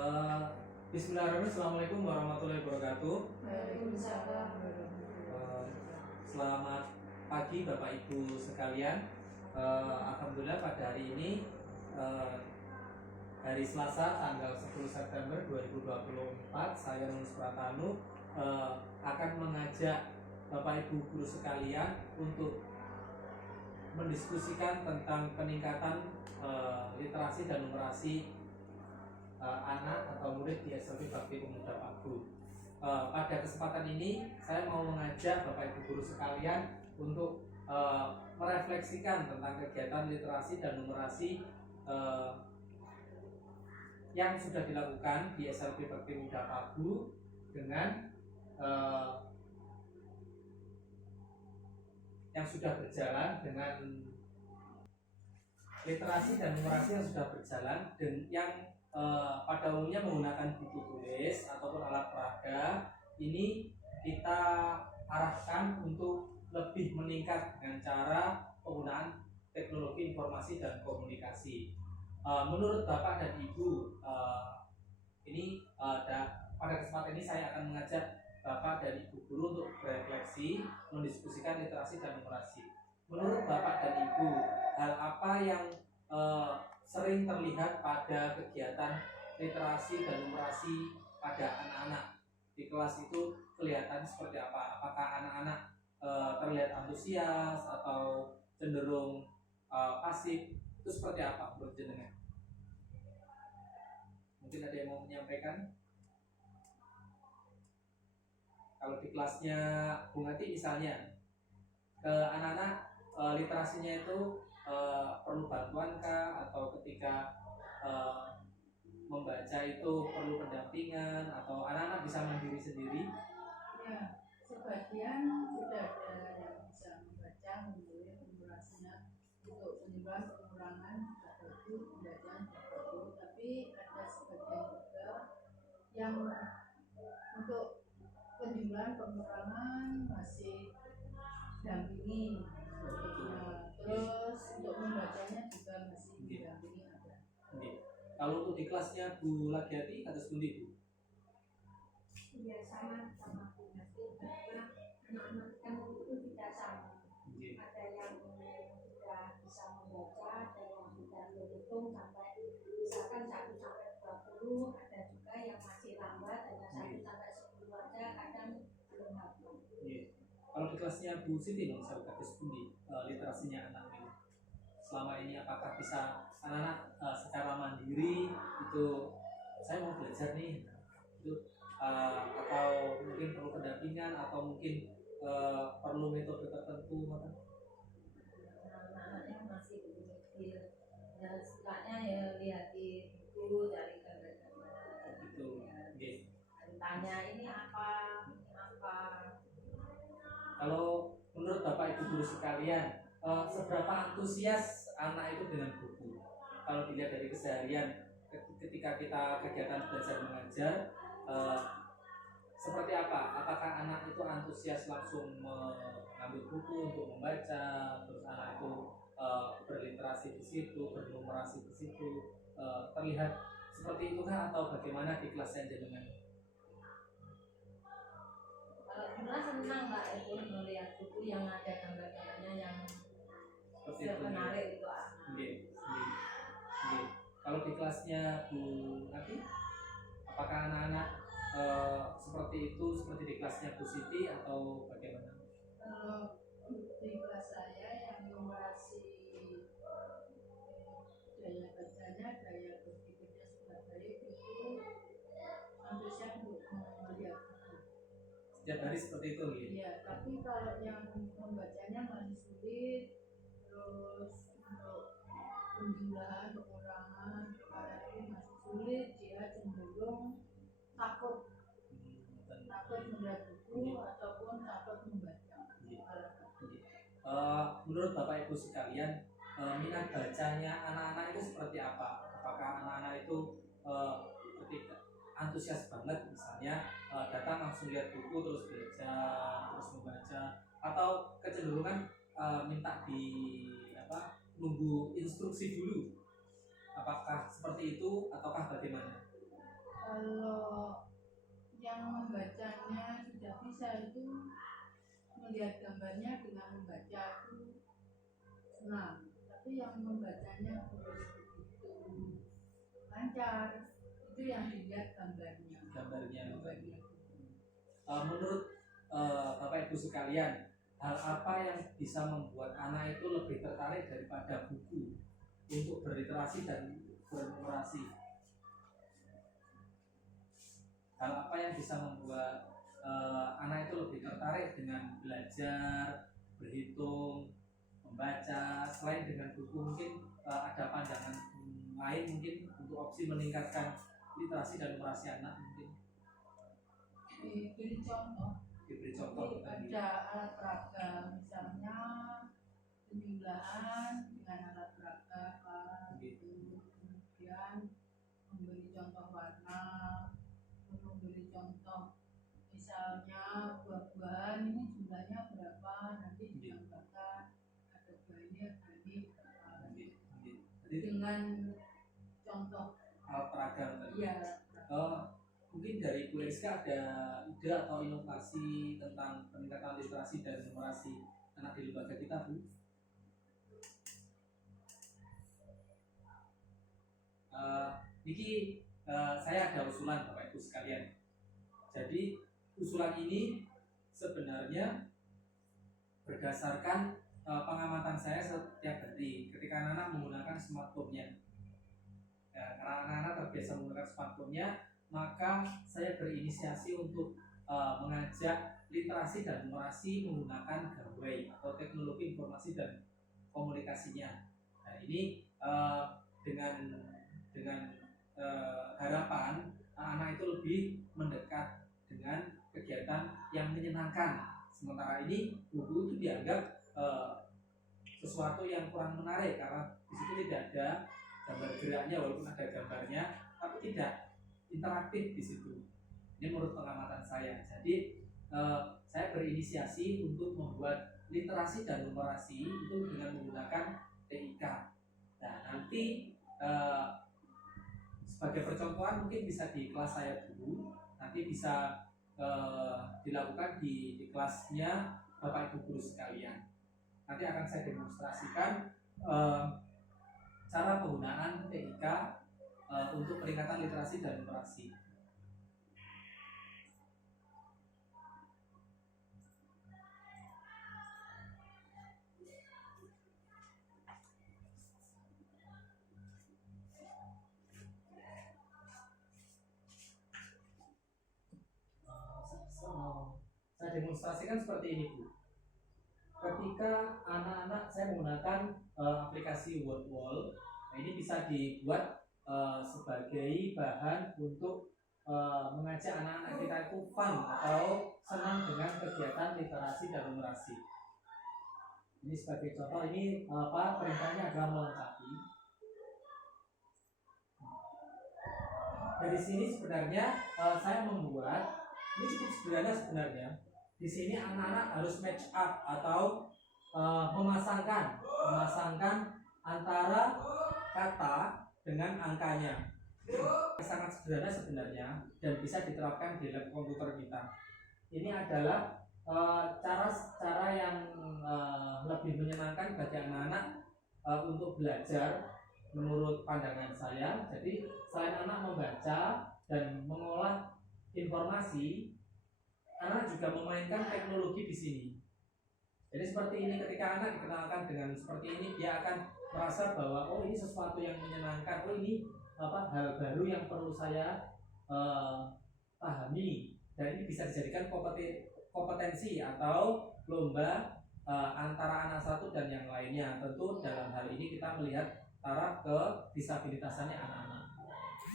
Eh, Bismillahirrahmanirrahim. Assalamualaikum warahmatullahi wabarakatuh. Waalaikumsalam. Eh, Selamat pagi Bapak Ibu sekalian. Alhamdulillah pada hari ini hari Selasa tanggal 10 September 2024 saya Nunus Pratanu akan mengajak Bapak Ibu guru sekalian untuk mendiskusikan tentang peningkatan literasi dan numerasi anak atau murid di SLB Bakti Pemuda Pagu. Pada kesempatan ini saya mau mengajak Bapak Ibu guru sekalian untuk merefleksikan tentang kegiatan literasi dan numerasi yang sudah dilakukan di SLB Bakti Pemuda Pagu dengan yang sudah berjalan, dengan literasi dan numerasi yang sudah berjalan dan yang pada umumnya menggunakan buku tulis ataupun alat peraga. Ini kita arahkan untuk lebih meningkat dengan cara penggunaan teknologi informasi dan komunikasi. Menurut Bapak dan Ibu, pada kesempatan ini saya akan mengajak Bapak dan Ibu guru untuk berefleksi, mendiskusikan literasi dan numerasi. Menurut Bapak dan Ibu, hal apa yang sering terlihat pada kegiatan literasi dan numerasi pada anak-anak di kelas itu kelihatan seperti apa? Apakah anak-anak terlihat antusias atau cenderung pasif? Itu seperti apa menurut jenengan? Mungkin ada yang mau menyampaikan? Kalau di kelasnya Bung Ati misalnya, ke anak-anak literasinya itu perlu bantuan kah, atau ketika membaca itu perlu pendampingan, atau anak-anak bisa mandiri sendiri? Ya, sebagian sudah ada yang bisa membaca, menulis, numerasinya untuk penimbangan pengurangan baku, pembacaan baku. Tapi ada sebagian juga yang untuk penimbangan pengurangan masih dampingi. Terus untuk membacanya juga masih didampingi ada. Kalau untuk di kelasnya Bu Lagiati atas pundi Bu? Iya sama Bu Nasti, karena anak-anak kan itu tidak sama. Ada yang sudah bisa membaca, ada yang sudah menghitung sampai misalkan 1 sampai 20, ada juga yang masih lambat, hanya 1 sampai 10 aja kadang belum hafal. Kalau di kelasnya Bu Siti nih, saya atas pundi literasinya anak ini? Selama ini apakah bisa anak-anak secara mandiri itu saya mau belajar nih itu atau mungkin perlu pendampingan atau mungkin perlu metode tertentu? Anak-anak yang masih kecil ya sukanya ya lihat di buku dari gambar-gambar gitu. tanya ini apa. Kalau menurut Bapak Ibu guru sekalian, seberapa antusias anak itu dengan buku? Kalau dilihat dari keseharian ketika kita kegiatan belajar mengajar, seperti apa? Apakah anak itu antusias langsung mengambil buku untuk membaca, terus anak itu berliterasi di situ, bernumerasi di situ, terlihat seperti itu kah, atau bagaimana di kelas yang jenengan? Jumlah senang Mbak Ibu melihat buku yang ada gambar-gambarnya yang menarik itu anak. Kalau di kelasnya Bu Nati, apakah anak-anak seperti itu, seperti di kelasnya Bu Siti atau bagaimana? Di kelas saya yang numerasi daya bacanya, daya berpikirnya sudah baik, itu antusias untuk melihat buku. Setiap hari seperti itu gitu? Iya, tapi kalau yang membacanya masih sulit, terus untuk penjumlahan, pengurangan, itu masih sulit, dia cenderung takut melihat buku ataupun takut membaca. Menurut Bapak Ibu sekalian, minat bacanya anak-anak itu seperti apa? Apakah anak-anak itu ketika antusias banget misalnya datang langsung lihat buku terus belajar, terus membaca, atau kecenderungan minta nunggu instruksi dulu? Apakah seperti itu ataukah bagaimana? melihat gambarnya dengan membaca itu senang, tapi yang membacanya harus begitu lancar, itu yang dilihat gambarnya. Menurut Bapak Ibu sekalian, hal apa yang bisa membuat anak itu lebih tertarik daripada buku untuk berliterasi dan bernumerasi? Hal apa yang bisa membuat anak itu lebih tertarik dengan belajar, berhitung, membaca, selain dengan buku? Mungkin ada pandangan lain mungkin untuk opsi meningkatkan literasi dan numerasi anak mungkin. Diberi contoh. Tadi. Ada alat peraga, misalnya penjumlahan dengan alat peraga, kemudian memberi contoh warna, memberi contoh misalnya buah-buahan ini jumlahnya berapa, nanti ditambahkan ada buahnya berarti dengan contoh alat peraga tadi. Iya. Mungkin dari Bu Rizka ada ide atau inovasi tentang peningkatan literasi dan numerasi anak di lembaga kita, Bu? Niki, saya ada usulan Bapak Ibu sekalian. Jadi usulan ini sebenarnya berdasarkan pengamatan saya setiap hari ketika anak-anak menggunakan smartphone-nya. Ya, karena anak-anak terbiasa menggunakan smartphone-nya, maka saya berinisiasi untuk mengajak literasi dan numerasi menggunakan gawai atau teknologi informasi dan komunikasinya. Nah, ini dengan harapan anak itu lebih mendekat dengan kegiatan yang menyenangkan. Sementara ini buku itu dianggap sesuatu yang kurang menarik karena di situ tidak ada gambar geraknya, walaupun ada gambarnya, tapi tidak interaktif di situ. Ini menurut pengamatan saya. Jadi saya berinisiasi untuk membuat literasi dan numerasi itu dengan menggunakan TIK. Nah, nanti sebagai percontohan mungkin bisa di kelas saya dulu, nanti bisa dilakukan di kelasnya Bapak Ibu guru sekalian. Nanti akan saya demonstrasikan cara penggunaan TIK untuk peningkatan literasi dan numerasi. Saya demonstrasikan seperti ini, Bu. Ketika anak-anak saya menggunakan aplikasi WordWall, nah ini bisa dibuat sebagai bahan untuk mengajak anak-anak kita itu fun atau senang dengan kegiatan literasi dan numerasi. Ini sebagai contoh, ini perintahnya adalah melengkapi. Dari sini sebenarnya saya membuat ini cukup sederhana sebenarnya. Di sini anak-anak harus match up atau memasangkan antara kata dengan angkanya. Sangat sederhana sebenarnya dan bisa diterapkan di lab komputer kita. Ini adalah cara yang lebih menyenangkan bagi anak-anak untuk belajar menurut pandangan saya. Jadi selain anak membaca dan mengolah informasi, anak juga memainkan teknologi di sini. Jadi seperti ini, ketika anak dikenalkan dengan seperti ini, dia akan merasa bahwa oh ini sesuatu yang menyenangkan, oh ini hal baru yang perlu saya pahami, dan ini bisa dijadikan kompetensi atau lomba antara anak satu dan yang lainnya. Tentu dalam hal ini kita melihat taraf ke disabilitasannya anak-anak.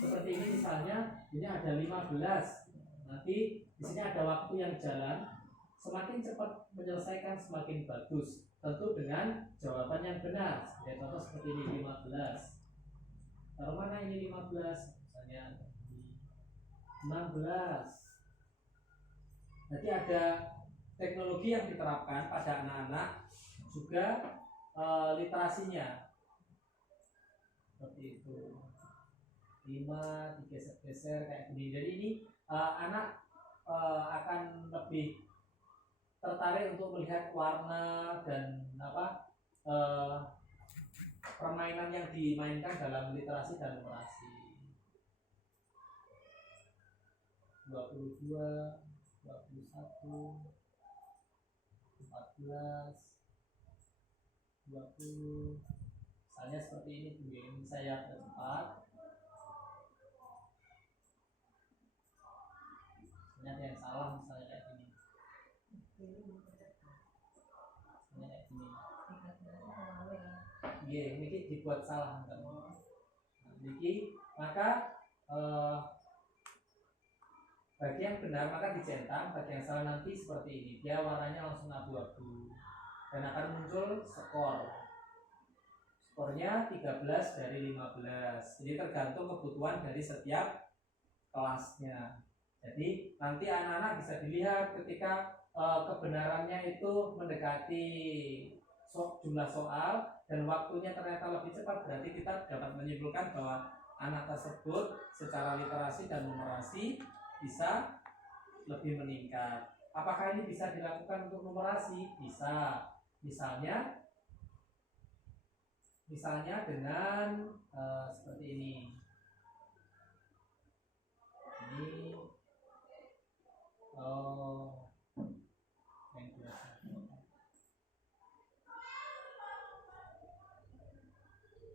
Seperti ini misalnya, ini ada 15. Nanti di sini ada waktu yang jalan. Semakin cepat menyelesaikan semakin bagus. Tentu dengan jawaban yang benar. Sebagai contoh seperti ini 15. Taruh mana ini 15? Misalnya 16. Nanti ada teknologi yang diterapkan pada anak-anak, juga literasinya. Seperti itu. 5 digeser-geser kayak gini. Jadi ini anak akan lebih tertarik untuk melihat warna dan permainan yang dimainkan dalam literasi dan numerasi. 22, 21, 14, 20. Misalnya seperti ini, ini saya percepat. Misalnya ada yang salah, misalnya kayak gini. Misalnya kayak gini. Iya, ini dibuat salah. Nah, ini maka bagi yang benar maka dicentang, bagi yang salah nanti seperti ini. Dia warnanya langsung abu-abu dan akan muncul skor. Skornya 13 dari 15. Jadi tergantung kebutuhan dari setiap kelasnya. Jadi nanti anak-anak bisa dilihat ketika kebenarannya itu mendekati jumlah soal dan waktunya ternyata lebih cepat, berarti kita dapat menyimpulkan bahwa anak tersebut secara literasi dan numerasi bisa lebih meningkat. Apakah ini bisa dilakukan untuk numerasi? Bisa. Misalnya dengan seperti ini. Ini yang biasa.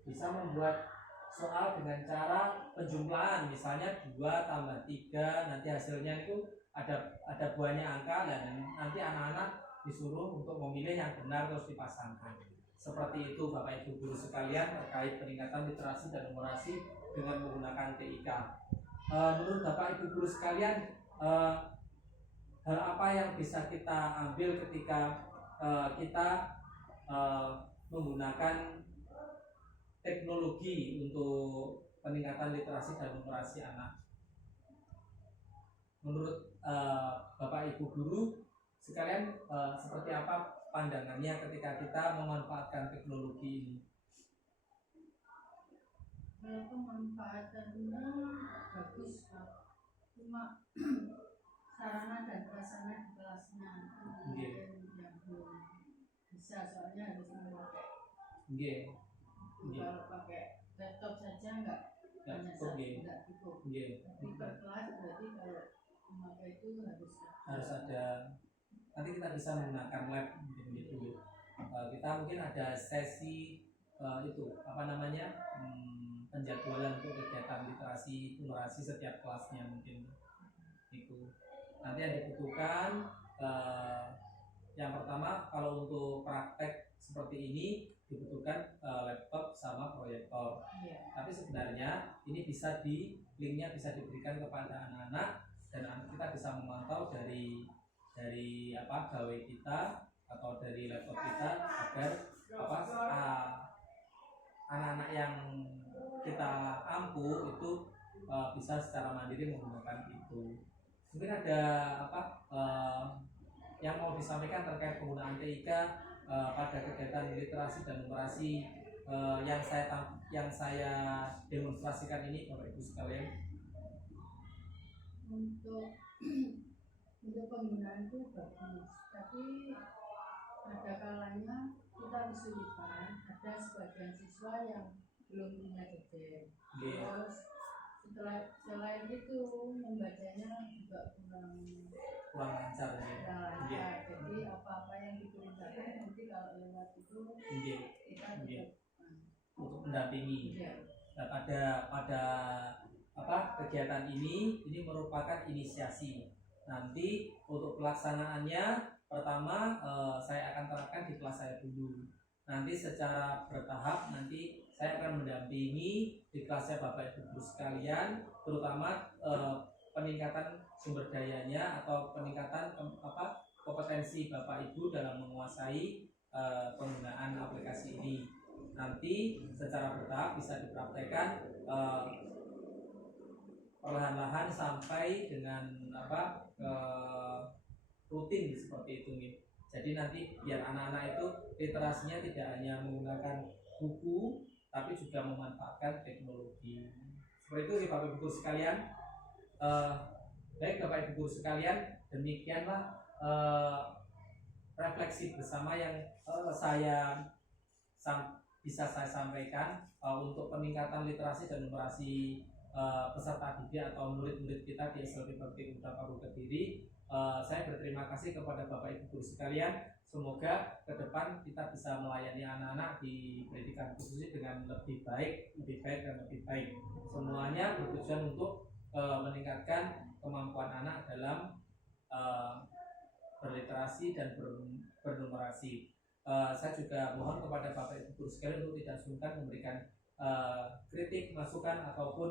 Bisa membuat soal dengan cara penjumlahan, misalnya 2 tambah 3, nanti hasilnya itu ada buahnya angka dan nanti anak-anak disuruh untuk memilih yang benar terus dipasangkan. Seperti itu Bapak Ibu guru sekalian terkait peningkatan literasi dan numerasi dengan menggunakan TIK. Menurut Bapak Ibu guru sekalian, hal apa yang bisa kita ambil ketika kita menggunakan teknologi untuk peningkatan literasi dan numerasi anak? Menurut Bapak Ibu guru sekalian, seperti apa pandangannya ketika kita memanfaatkan teknologi ini? Kalau pemanfaatannya bagus Pak, cuma sarana dan prasarana di kelasnya yang belum bisa, soalnya harus memakai. Kalau pakai laptop saja nggak cukup. Tapi per kelas berarti kalau memakai itu harus ada. Nanti kita bisa menggunakan lab gitu. Kita mungkin ada sesi penjadwalan untuk kegiatan literasi numerasi setiap kelasnya mungkin itu. Nanti yang dibutuhkan yang pertama kalau untuk praktek seperti ini dibutuhkan laptop sama proyektor. Tapi sebenarnya ini linknya bisa diberikan kepada anak-anak dan kita bisa memantau dari gawe kita atau dari laptop kita agar anak-anak yang kita ampu itu bisa secara mandiri menggunakan itu. Mungkin ada yang mau disampaikan terkait penggunaan TIK pada kegiatan literasi dan numerasi yang saya demonstrasikan ini Bapak Ibu sekalian? Untuk penggunaan itu bagus, tapi ada kalanya kita kesulitan. Ada sebagian siswa yang belum punya gadget. Terus selain itu membacanya juga kurang lancar ya. Jadi apa-apa yang diperintahkan nanti kalau lewat itu kita untuk mendampingi. Nah, pada kegiatan ini merupakan inisiasi. Nanti untuk pelaksanaannya pertama saya akan terapkan di kelas saya dulu. Nanti secara bertahap nanti saya akan mendampingi di kelasnya Bapak Ibu guru sekalian, terutama peningkatan sumber dayanya atau peningkatan kompetensi Bapak Ibu dalam menguasai penggunaan aplikasi ini. Nanti secara bertahap bisa dipraktekkan perlahan-lahan sampai dengan rutin seperti itu nih. Jadi nanti biar anak-anak itu literasinya tidak hanya menggunakan buku tapi juga memanfaatkan teknologi. Seperti itu sih Bapak Ibu guru sekalian. Baik Bapak Ibu guru sekalian, demikianlah refleksi bersama yang bisa saya sampaikan untuk peningkatan literasi dan numerasi peserta didik atau murid-murid kita di SLB Bakti Uda Paku Kediri. Saya berterima kasih kepada Bapak Ibu guru sekalian. Semoga ke depan kita bisa melayani anak-anak di pendidikan khusus dengan lebih baik dan lebih baik. Semuanya bertujuan untuk meningkatkan kemampuan anak dalam berliterasi dan bernumerasi. Saya juga mohon kepada Bapak Ibu guru sekalian untuk tidak sungkan memberikan kritik, masukan ataupun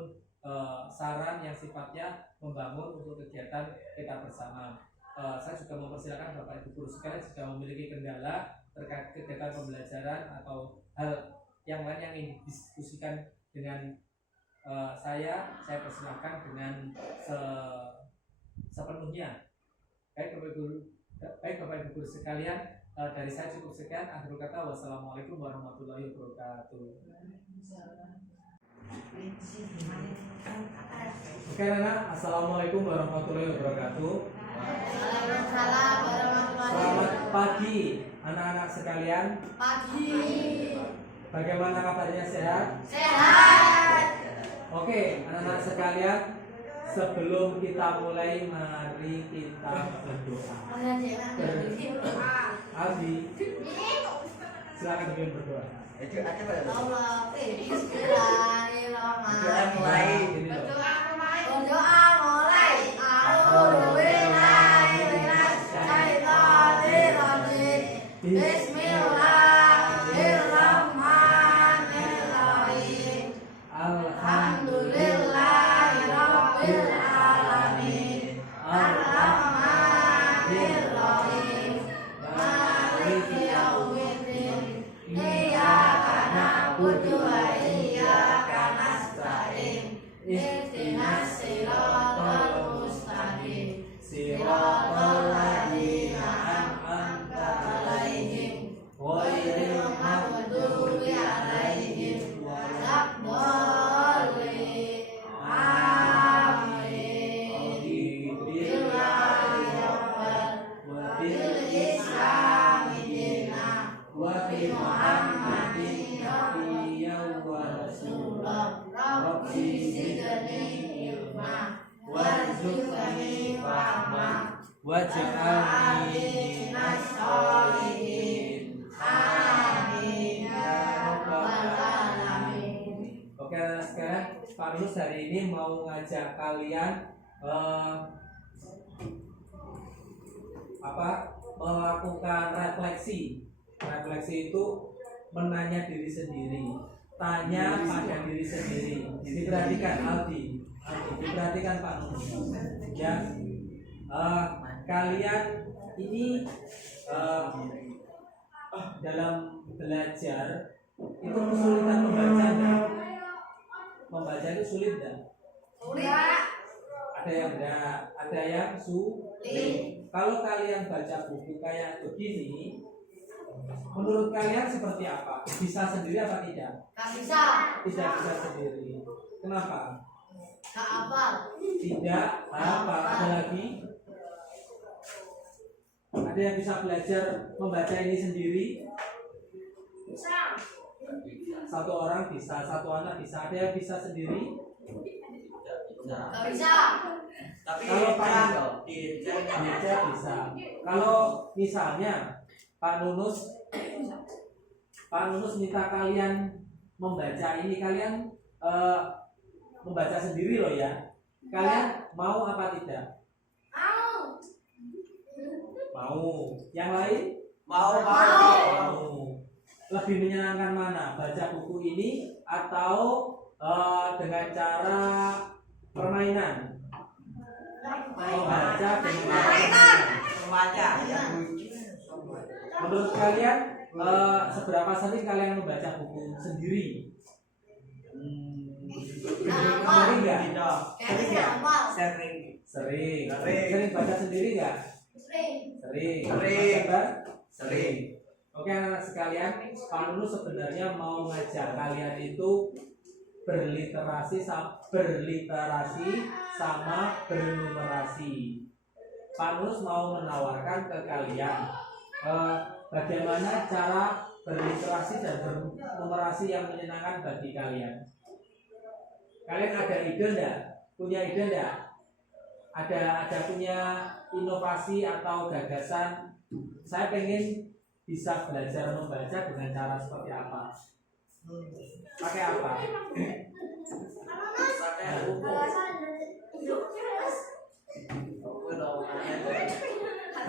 saran yang sifatnya membangun untuk kegiatan kita bersama. Saya juga mempersilakan Bapak Ibu guru sekalian jika memiliki kendala terkait kegiatan pembelajaran atau hal yang lain yang ingin didiskusikan dengan saya persilahkan dengan sepenuhnya. Baik Bapak Ibu guru sekalian, dari saya cukup sekian. Akhir kata, wassalamualaikum warahmatullahi wabarakatuh. Oke anak, assalamualaikum warahmatullahi wabarakatuh. Waalaikumsalam warahmatullahi wabarakatuh. Selamat pagi anak-anak sekalian. Pagi. Bagaimana kabarnya, sehat? Sehat. Oke anak-anak sekalian, sebelum kita mulai, mari kita berdoa. Aldi, silakan dengan berdoa. Allah, bismillahirrahmanirrahim. Berdoa mulai. Berdoa mulai. A'udzubillahi minasyaitonir rajim. Bismillahirrahmanirrahim. Alhamdulillahirabbil alamin. Arrahmanirrahim. Maliki yaumiddin. Iyyaka na'budu wa iyyaka nasta'in. Ihdinas siratal mustaqim. Siratal ladzina an'amta 'alaihim ghairil maghdubi alaihim waladdallin. Amin. Billahi rabbal wa bil islami dinah wa bi Muhammadin nabiyyan wa rasulullah. Rabbi zidni ilma warzuqni fahma waj'alni minas sholihin. Amin ya rabbal alamin. Oke anak sekarang, Pak Nus hari ini mau ngajak kalian melakukan refleksi. Refleksi itu menanya diri sendiri, tanya pada diri sendiri. Diperhatikan Aldi, diperhatikan Pak Nus. Ya, kalian ini dalam belajar itu kesulitan membaca enggak? Membaca itu sulit enggak? Ada yang enggak, ada yang sulit. Kalau kalian baca buku kayak begini, menurut kalian seperti apa? Bisa sendiri apa tidak? Gak bisa. Tidak bisa sendiri. Kenapa? Gak hafal. Tidak apa? Ada lagi? Ada yang bisa belajar membaca ini sendiri? Bisa. Satu orang bisa, satu anak bisa. Ada yang bisa sendiri? Gak bisa. Tapi Kalau Pak Pak bisa. Kalau misalnya Pak Nunus minta kalian membaca ini, kalian membaca sendiri loh ya. Kalian mau apa tidak? Mau. Yang lain? mau. Lebih menyenangkan mana? Baca buku ini atau dengan cara permainan? Membaca dengan permainan. Membaca ya. Menurut kalian seberapa sering kalian membaca buku sendiri? Sering nggak? Tidak. Sering nggak? Sering. Sering baca sendiri nggak? Sering. Sering. Oke anak-anak sekalian, Pak Nunu sebenarnya mau ngajak kalian itu berliterasi sama bernumerasi. Pak Nus mau menawarkan ke kalian bagaimana cara berliterasi dan bernumerasi yang menyenangkan bagi kalian. Kalian ada ide enggak? Punya ide enggak? Ada punya inovasi atau gagasan? Saya pengen bisa belajar membaca dengan cara seperti apa? Pakai apa? Pakai buku.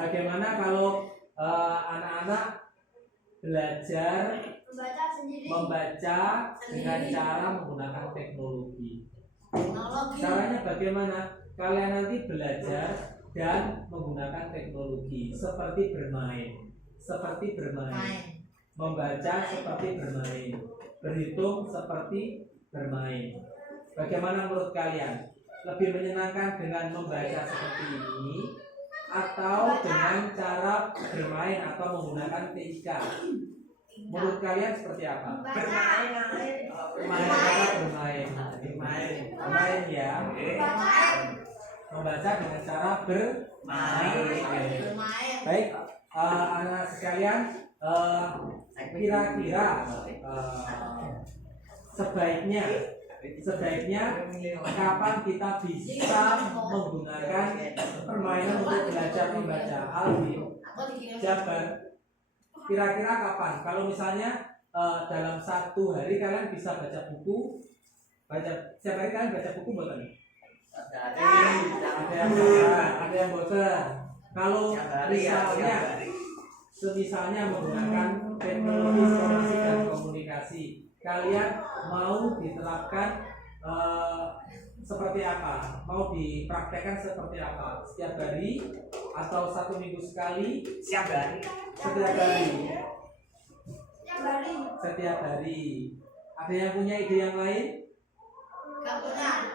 Bagaimana kalau anak-anak belajar Membaca sendiri. membaca dengan cara menggunakan teknologi? Teknologi. Caranya bagaimana? Kalian nanti belajar dan menggunakan teknologi seperti bermain, Main. membaca seperti bermain, berhitung seperti bermain. Bagaimana menurut kalian? Lebih menyenangkan dengan membaca seperti ini atau dengan cara bermain atau menggunakan TIK? Menurut kalian seperti apa? Bermain. Bermain ya. Membaca dengan cara bermain. Bermain. Baik, anak sekalian, kira-kira sebaiknya kapan kita bisa menggunakan permainan untuk belajar membaca? Alvin, Aku dikirim. Jabar, kira-kira kapan? Kalau misalnya dalam 1 hari kalian bisa baca buku, setiap hari kalian baca buku bukan? Ada yang bosan. Kalau misalnya menggunakan teknologi informasi dan komunikasi, kalian mau diterapkan seperti apa? Mau dipraktekkan seperti apa? Setiap hari atau 1 minggu sekali? Siap hari. Setiap hari. Tiap hari. Setiap hari. Ada yang punya ide yang lain? Gak punya.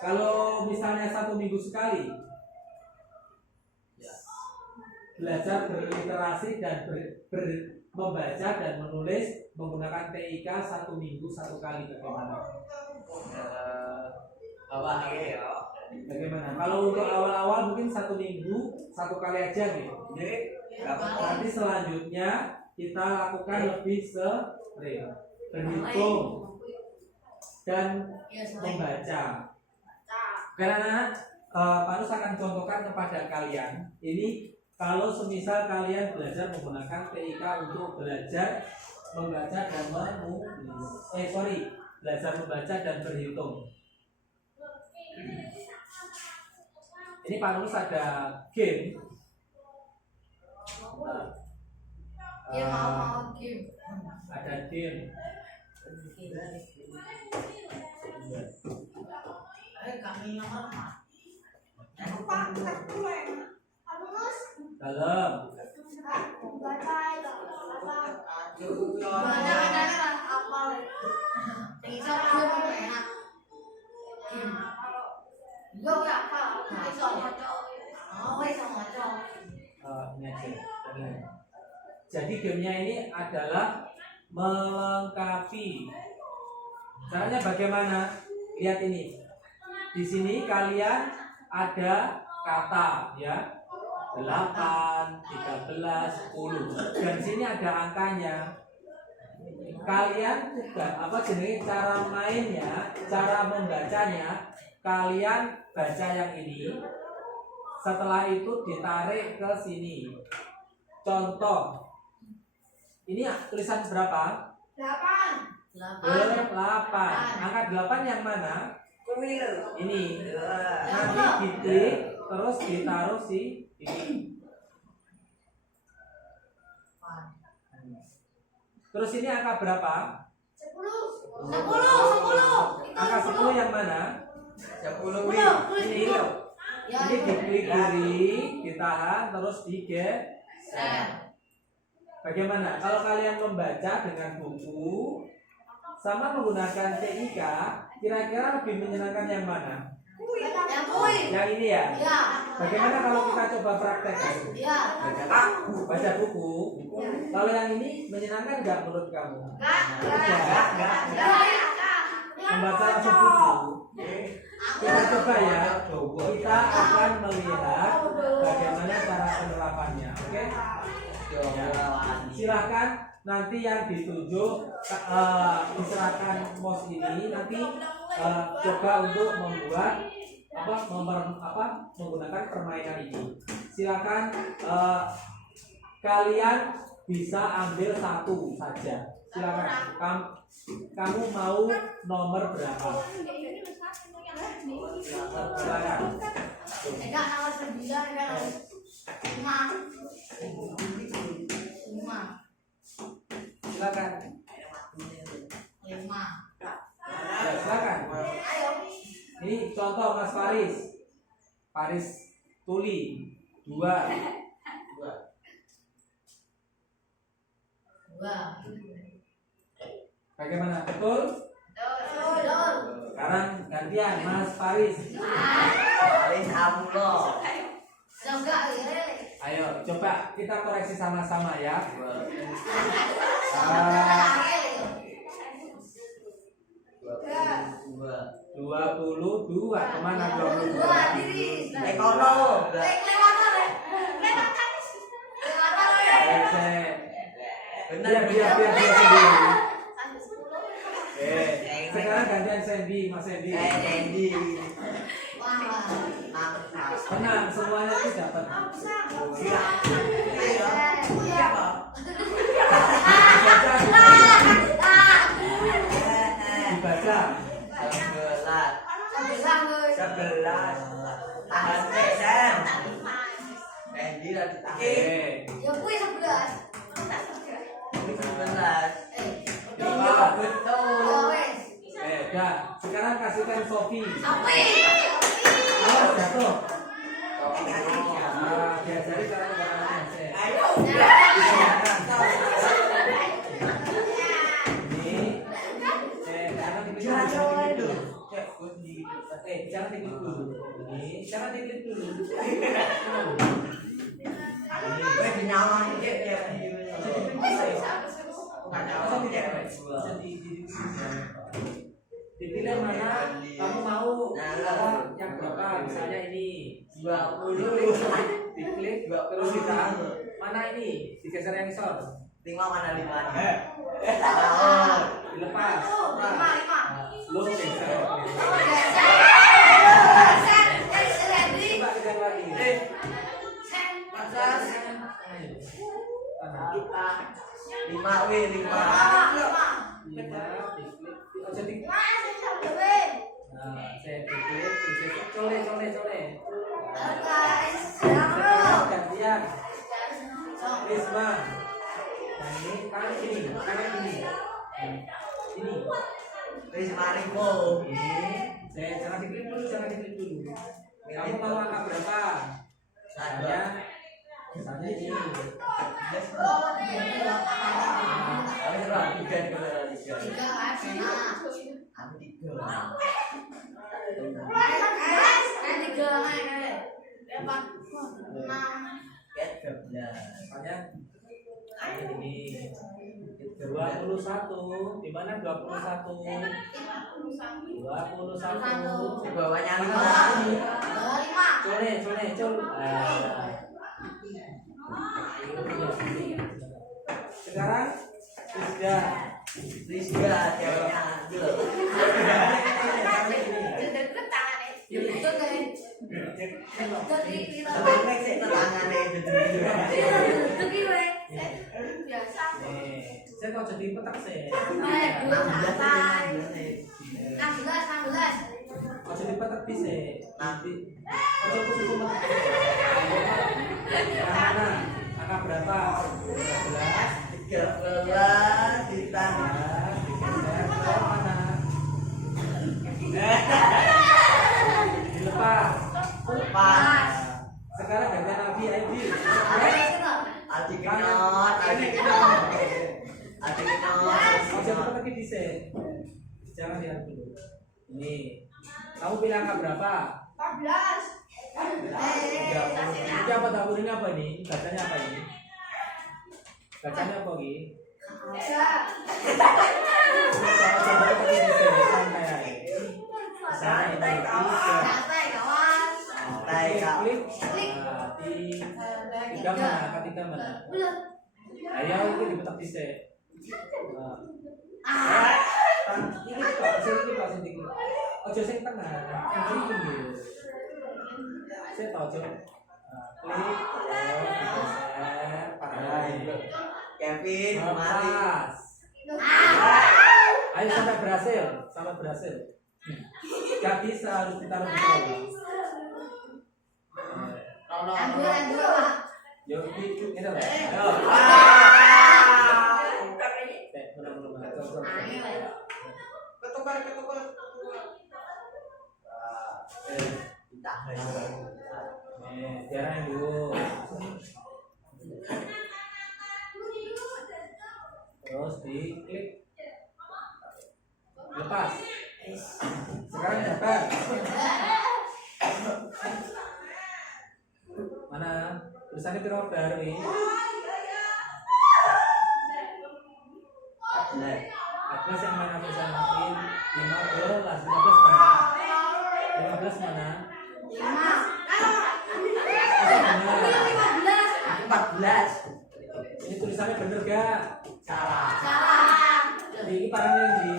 Kalau misalnya 1 minggu sekali, belajar berliterasi dan membaca dan menulis menggunakan TIK 1 minggu 1 kali, bagaimana? Bagaimana? Kalau untuk awal-awal mungkin 1 minggu 1 kali aja gitu. Nanti selanjutnya kita lakukan lebih sering, berhitung dan membaca. Karena Pak Nus akan contohkan kepada kalian. Ini kalau semisal kalian belajar menggunakan TIK untuk belajar membaca dan menulis, belajar membaca dan berhitung. Ini Pak Nus ada game. Dia mau game. Ada game. Kami nomor 4. Dalam. Banyak kadang apa? Bisa belum enak. Gak apa? Bisa maco. Bisa maco. Ini aja. Jadi gamenya ini adalah melengkapi. Caranya bagaimana? Lihat ini. Di sini kalian ada kata ya. 8, 13, 10. Dan di sini ada angkanya. Kalian cara mainnya, cara membacanya, kalian baca yang ini. Setelah itu ditarik ke sini. Contoh. Ini tulisan berapa? 8. 8. Angka 8 yang mana? Ini. Nanti diklik terus ditaruh ini. Terus ini angka berapa? 10. Angka 10 yang mana? 10 Ini. Ini diklik kiri, ditahan terus digeser. Bagaimana? Kalau kalian membaca dengan buku sama menggunakan TIK, kira-kira lebih menyenangkan yang mana? Yang ini ya? Bagaimana kalau kita coba praktekkan? Baca buku. Kalau yang ini menyenangkan nggak menurut kamu? Membaca langsung buku. Kita coba ya. Kita akan melihat bagaimana cara penerapannya. Oke? Silahkan nanti yang ditunjuk diserahkan mouse ini nanti coba untuk membuat menggunakan permainan ini. Silakan kalian bisa ambil satu saja. Silakan. Kamu mau nomor berapa? Silakan. Enggak nomor 9, enggak 5. Silakan. 5. Silakan. Ayo. Ini contoh Mas Faris. Faris Tuli 2. Bagaimana? Betul? Betul. Sekarang gantian Mas Faris. Paling amulo. Enggak ya. Ayo coba kita koreksi sama-sama ya. 22 kemana 22? Ekono. Biar sendiri. Sekarang gantian Sandy, Mas Sandy. Sandy. Tenang, semuanya itu dapat. Dibaca. 11. Tahan Sam. Sandy lagi tahan. Ya kuwi 11. 11. Betul. Dah. Sekarang kasihkan Sofi. Sofi. Awas jatuh. Diajari cara menggunakan handset. Jangan diklik dulu. Ini jangan diklik dulu. Dipilih mana kamu mau yang berapa, misalnya ini 20. Diklik terus ditahan. Mana ini digeser yang isor. Mana 5? Dilepas. 5. Lu geser. Coba kejar lagi. Gantian Risma. Ini kanan ini. Ini. Risma Rimo. Ini. Jangan diklik dulu. Kamu mau angka berapa? Misalnya ini. Misalnya ini 21. Di mana 21? 21. Di bawahnya 5. Cole. Sekarang Rizga ceweknya. Saya kau jadi petak sih. 16. Kau jadi petak bisa. Nanti. Kau susu petak. Angka berapa? 13 ditambah. Dilepas. Sekarang gantian Nabi Aidil. Adik kenot. Kau jadi petak di sini. Jangan lihat dulu. Ini. Kamu bilang angka berapa? 14. Ini apa dapur ini apa ini? Bacanya apa ini? Bacanya apa ini? Ketiga mana? Ayo ini dipetak dhisik. Ini kok sing iki. Aja sing tengah. Iki lho. Saya tahu coba. Klik. Kevin, mari. Ayo sampai berhasil. Gak bisa harus ditaruh di bawah. Ambil Pak. Yuk, ini lah. Ayo. Ketukar. Tiara yang dulu. Terus diklik. Lepas. Sekarang dapat. Mana? Tulisannya berapa baru ini? 14 yang mana tulisannya? 15 mana? 15 mana? 14. Ini tulisannya bener gak? Salah. Jadi ini parahnya yang di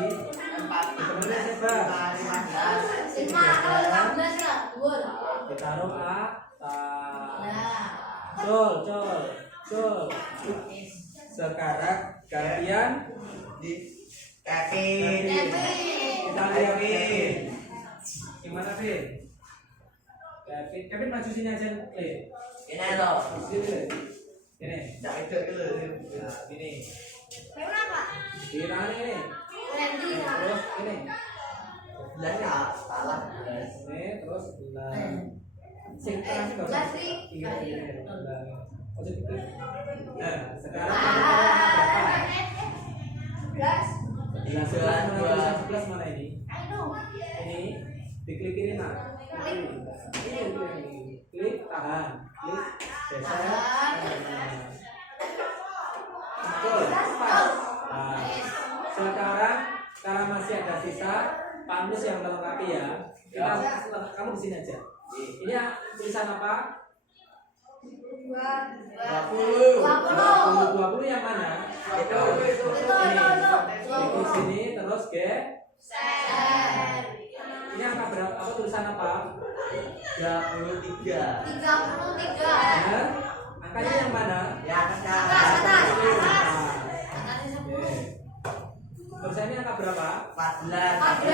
sebenarnya siapa? 15 ya? Ditaruh atas. Col. Sekarang gantian Di Kevin. kita lihat Kevin. Gimana Kevin? Kevin maju sini aja Kevin. Ini loh. Ini. Cak itu dulu. Nah, ini. Kenapa? Di tangan ini. Terus ini. Belas ya salah. Ini terus bilang. Sing tengah sih enggak usah. Iya. Oh, jadi nah, sekarang berapa? 11 mana ini? Ini diklik ini nak. Ini klik tahan, klik geser. Betul. Nah, sekarang karena masih ada sisa panus yang melengkapi ya. Kamu di sini aja. Ini tulisan apa? 20 yang mana? Itu. Di sini terus ini angka berapa? Apa tulisan apa? 33. Benar? Angkanya yang mana? Ya, Atas. Terus ini angka berapa? 14.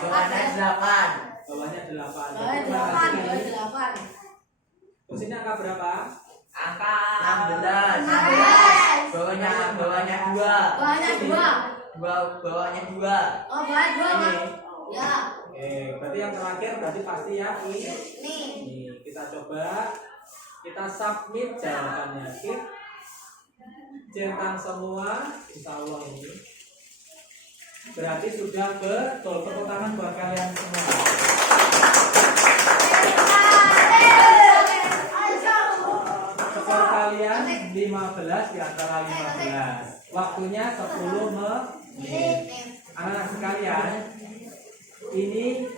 Bawahnya 8. Bawahnya 8. Terus ini angka berapa? Angka 16. Bawahnya 2. Bawahnya 2. Oke, berarti yang terakhir berarti pasti ya ini. Nih, kita coba kita submit jawabannya. Klik centang semua, insya Allah ini. Berarti sudah betul. Tepuk tangan buat kalian semua. Skor kalian 15 di antara 15. Waktunya 10 menit. Anak-anak sekalian, ini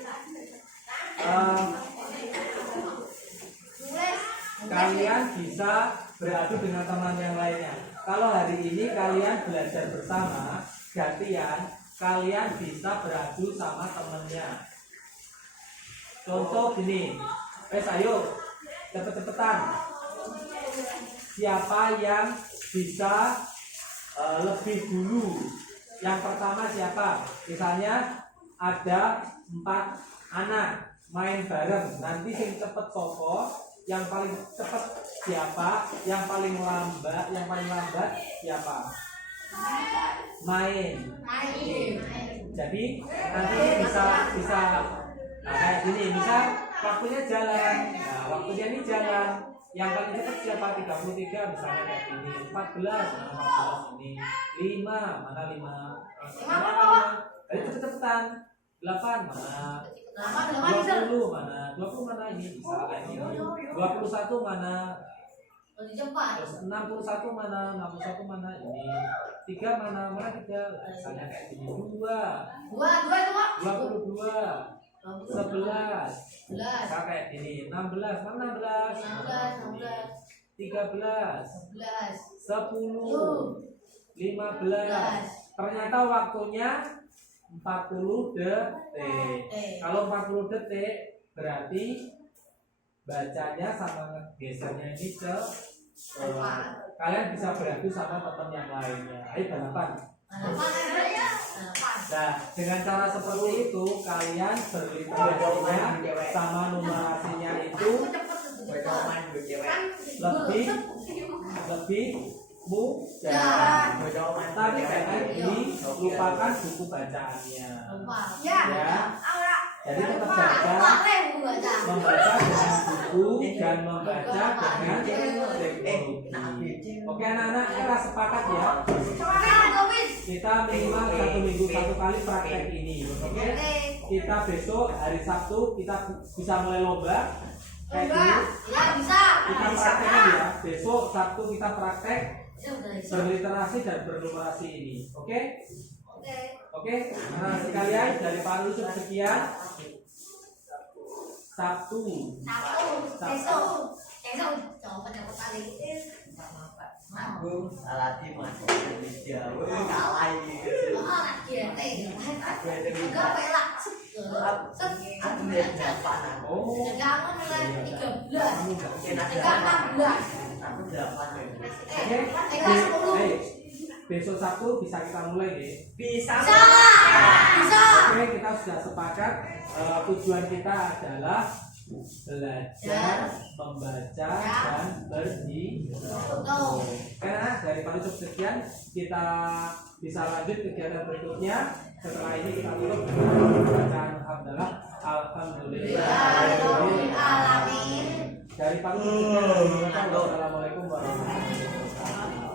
kalian bisa beradu dengan teman yang lainnya. Kalau hari ini kalian belajar bersama, gantian, kalian bisa beradu sama temennya. Contoh gini, ayo cepet-cepetan. Siapa yang bisa lebih dulu? Yang pertama siapa? Misalnya ada 4 anak main bareng. Nanti yang cepet sopo, yang paling cepet siapa? Yang paling lambat siapa? Main. Jadi nanti bisa kayak gini, bisa waktunya jalan. Nah, waktunya ini jalan. Yang paling cepat siapa? 33 misalnya kayak gini. 14 ini. 5 mana 5? Jadi cepet-cepetan. 8 mana? 20 mana? 20 mana ini? Bisa kayak gini. 21 mana? Terus 61 mana? 61 mana? Ini. 3 mana? Mana 3? Misalnya kayak gini. 22 11 kayak gini. 16 mana 16? 13, 11, 10, 15. Ternyata waktunya 40 detik. Kalau 40 detik berarti bacanya sama gesernya ini ke kalian bisa beradu sama teman yang lainnya. Ayo balapan. Nah, dengan cara seperti itu kalian berliterasinya sama numerasinya itu lebih mudah. Tapi jangan dilupakan buku bacaannya. Ya. Jadi tetap baca, membaca dengan buku dan membaca dengan teknologi. Oke anak-anak, kita sepakat ya. Kita minimal 1 minggu 1 kali praktek ini. Oke. Kita besok hari Sabtu kita bisa mulai lomba. Kayak dulu. Kita praktekkan ya. Besok Sabtu kita praktek berliterasi dan bernumerasi ini. Oke? Oke, nah sekalian dari Pak Yusuf sekian. Sabtu. Aku salah tim masuk Indonesia. Kalah ini. Aku lihat Japan. Oh. Aku 8. Oke. Besok Sabtu bisa kita mulai nih. Bisa. Oke, kita sudah sepakat tujuan kita adalah belajar, membaca dan berhitung. Karena dari Pak Yusuf sekian kita bisa lanjut kegiatan berikutnya. Setelah ini kita tutup dengan bacaan alhamdulillah. Alhamdulillah. Dari Pak Yusuf sekian. Wassalamualaikum warahmatullahi wabarakatuh.